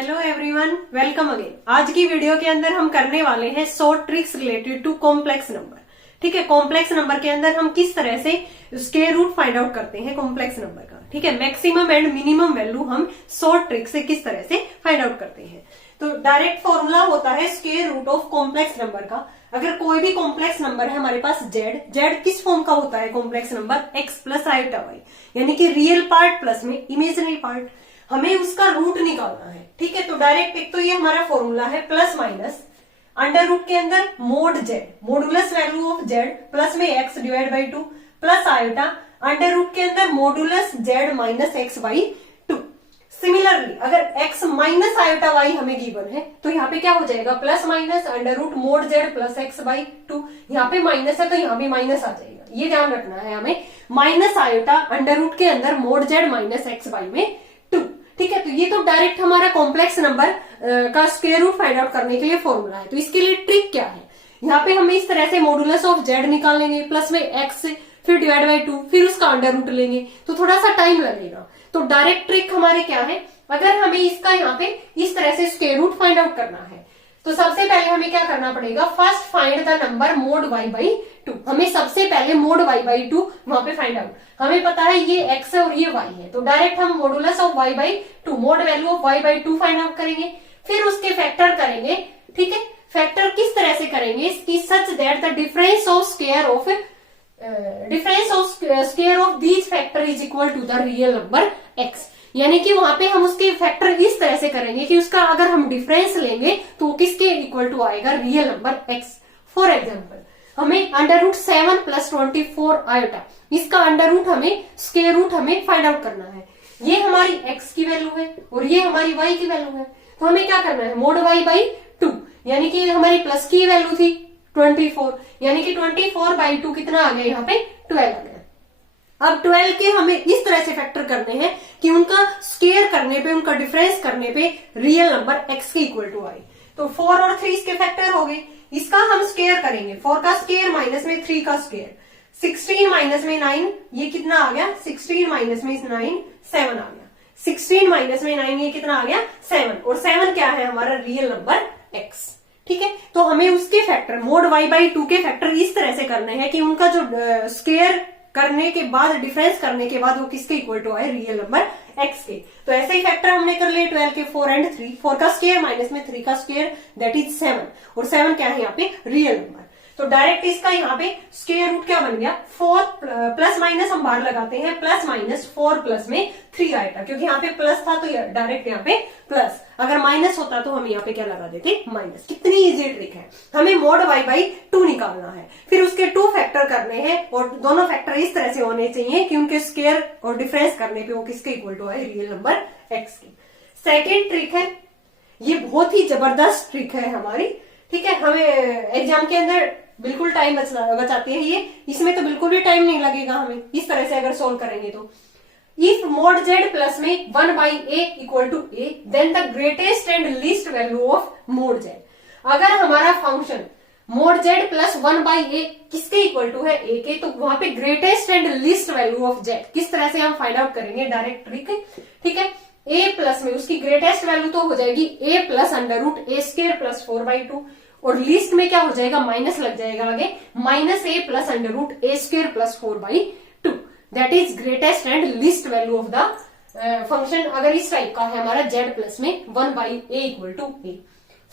Hello everyone, welcome again. आज की video के अंदर हम करने वाले हैं short tricks related to complex number. ठीक है, कॉम्प्लेक्स नंबर के अंदर हम किस तरह से स्क्वायर रूट फाइंड आउट करते हैं कॉम्प्लेक्स नंबर का। ठीक है, मैक्सिमम एंड मिनिमम वैल्यू हम शॉर्ट ट्रिक से किस तरह से फाइंड आउट करते हैं। तो डायरेक्ट फॉर्मूला होता है square root of complex number का। अगर कोई भी कॉम्प्लेक्स नंबर है हमारे पास जेड किस फॉर्म का होता है complex number, x plus iota y, यानी कि रियल पार्ट प्लस में इमेजिनरी पार्ट, हमें उसका रूट निकालना है। ठीक है, तो डायरेक्ट एक तो ये हमारा फॉर्मूला है प्लस माइनस अंडर रूट के अंदर mod Z, modulus value of Z plus में X divide by 2 plus iota under root के अंदर modulus Z minus X by 2। Similarly अगर x माइनस आयोटा y हमें गिवन है तो यहाँ पे क्या हो जाएगा, plus minus under root mod Z plus X by 2। यहाँ पे माइनस है तो यहाँ भी माइनस आ जाएगा, ये ध्यान रखना है हमें। माइनस आयोटा अंडर रूट के अंदर mod Z minus X by में 2। ठीक है, तो ये तो डायरेक्ट हमारा कॉम्प्लेक्स नंबर का स्क्वायर रूट फाइंड आउट करने के लिए फॉर्मूला है। तो इसके लिए ट्रिक क्या है, यहाँ पे हम इस तरह से मॉडुलस ऑफ जेड निकाल लेंगे प्लस में एक्स, फिर डिवाइड बाई 2, फिर उसका अंडर रूट लेंगे, तो थोड़ा सा टाइम लगेगा। तो डायरेक्ट ट्रिक हमारे क्या है, अगर हमें इसका यहाँ पे इस तरह से स्क्वायर रूट फाइंड आउट करना है तो सबसे पहले हमें क्या करना पड़ेगा, first find the number mode y by 2। हमें सबसे पहले मोड y बाई 2 वहां पे फाइंड आउट, हमें पता है ये x है और ये y है, तो डायरेक्ट हम modulus of y by 2, mode value of y by 2 find out करेंगे, फिर उसके फैक्टर करेंगे। ठीक है, फैक्टर किस तरह से करेंगे कि such that the difference of square of these factor is equal to the real number x। यानी कि वहां पे हम उसके फैक्टर इस तरह से करेंगे कि उसका अगर हम डिफरेंस लेंगे तो वो किसके इक्वल टू आएगा, real number x। For example हमें अंडर रूट 7 प्लस 24 आयोटा, इसका अंडर रूट हमें स्क्वायर रूट हमें फाइंड आउट करना है। ये हमारी x की वैल्यू है और ये हमारी y की वैल्यू है, तो हमें क्या करना है, मोड y बाई 2, यानी कि हमारी प्लस की वैल्यू थी 24, यानी कि 24 बाई 2 कितना आ गया, यहाँ पे 12 आ गया। अब 12 के हमें इस तरह से फैक्टर करने हैं कि उनका स्क्वायर करने पे, उनका डिफरेंस करने पे रियल नंबर x के इक्वल टू आए। तो 4 और 3 इसके फैक्टर हो गए, इसका हम स्क्वायर करेंगे, 4 का स्क्वायर माइनस में 3 का स्क्वायर, 16 माइनस में 9, ये कितना आ गया, 16 माइनस में 9 7 आ गया, 16 माइनस में 9 ये कितना आ गया 7, और 7 क्या है हमारा रियल नंबर x। ठीक है, तो हमें उसके फैक्टर मोड y बाई 2 के फैक्टर इस तरह से करने हैं कि उनका जो स्क्वायर करने के बाद, डिफरेंस करने के बाद वो किसके इक्वल टू आए, रियल नंबर x के। तो ऐसे ही फैक्टर हमने कर लिए 12 के 4 एंड 3, 4 का स्क्वायर माइनस में 3 का स्क्वायर दैट इज 7, और 7 क्या है यहाँ पे, रियल नंबर। तो डायरेक्ट इसका यहाँ पे स्क्वायर रूट क्या बन गया, 4 प्लस माइनस हम बाहर लगाते हैं, प्लस माइनस 4 प्लस में 3 आएगा, क्योंकि यहाँ पे प्लस था तो डायरेक्ट यहाँ पे प्लस, अगर माइनस होता तो हम यहाँ पे क्या लगा देते, माइनस। कितनी इजी ट्रिक है, हमें मोड y बाई 2 निकालना है, फिर उसके 2 फैक्टर करने हैं और दोनों फैक्टर इस तरह से होने चाहिए कि उनके स्क्वायर और डिफरेंस करने पे वो किसके इक्वल टू आए, रियल नंबर x के। सेकेंड ट्रिक है, ये बहुत ही जबरदस्त ट्रिक है हमारी। ठीक है, हमें एग्जाम के अंदर बिल्कुल टाइम बचाते हैं ये, इसमें तो बिल्कुल भी टाइम नहीं लगेगा हमें, इस तरह से अगर सोल्व करेंगे तो। इफ मोड जेड प्लस में 1 by A equal to A, then the greatest and least value of mod Z. अगर हमारा function mod Z plus 1 by A किसके इक्वल टू है, ए के, तो वहां पे greatest and least value of Z किस तरह से हम फाइंड आउट करेंगे, डायरेक्ट ट्रिक। ठीक है, ए प्लस में उसकी ग्रेटेस्ट वैल्यू तो हो जाएगी A plus under root A square plus 4 by 2, और लीस्ट में क्या हो जाएगा, माइनस लग जाएगा आगे, minus a plus under root A square plus 4 by 2, that is greatest and least value of the function. अगर इस टाइप का है हमारा जेड प्लस में 1 by A equal to a.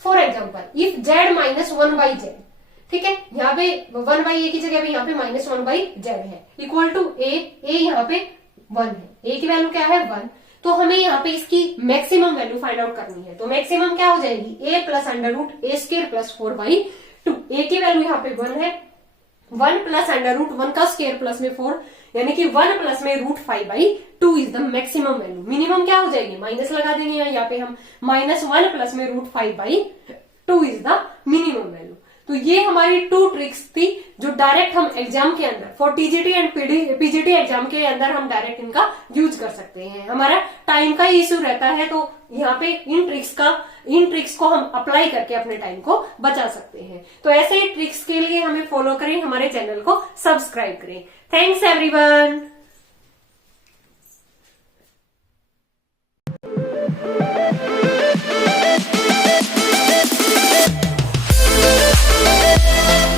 For example if z minus 1 by z, ठीक है, यहाँ पे 1 बाई ए की जगह पे यहाँ पे माइनस 1 बाई जेड है, इक्वल टू ए यहाँ पे 1 है, ए की वैल्यू क्या है 1, तो हमें यहाँ पे इसकी मैक्सिमम वैल्यू फाइंड आउट करनी है। तो मैक्सिमम क्या हो जाएगी, A plus under root A square plus 4 by 2, A की वैल्यू यहाँ पे 1 है, 1 प्लस अंडर रूट 1 का स्क्वायर प्लस में 4, यानी कि 1 प्लस में root 5 by 2 is the maximum value. Minimum क्या हो जाएगी, माइनस लगा देंगे यहाँ पे हम, माइनस 1 प्लस में root 5 by 2 is the minimum value. तो ये हमारी 2 ट्रिक्स थी जो डायरेक्ट हम एग्जाम के अंदर for TGT and PGT exam के अंदर हम डायरेक्ट इनका यूज कर सकते हैं। हमारा टाइम का इश्यू रहता है तो यहाँ पे इन ट्रिक्स को हम अप्लाई करके अपने टाइम को बचा सकते हैं। तो ऐसे ही ट्रिक्स के लिए हमें फॉलो करें, हमारे चैनल को सब्सक्राइब करें। Thanks everyone.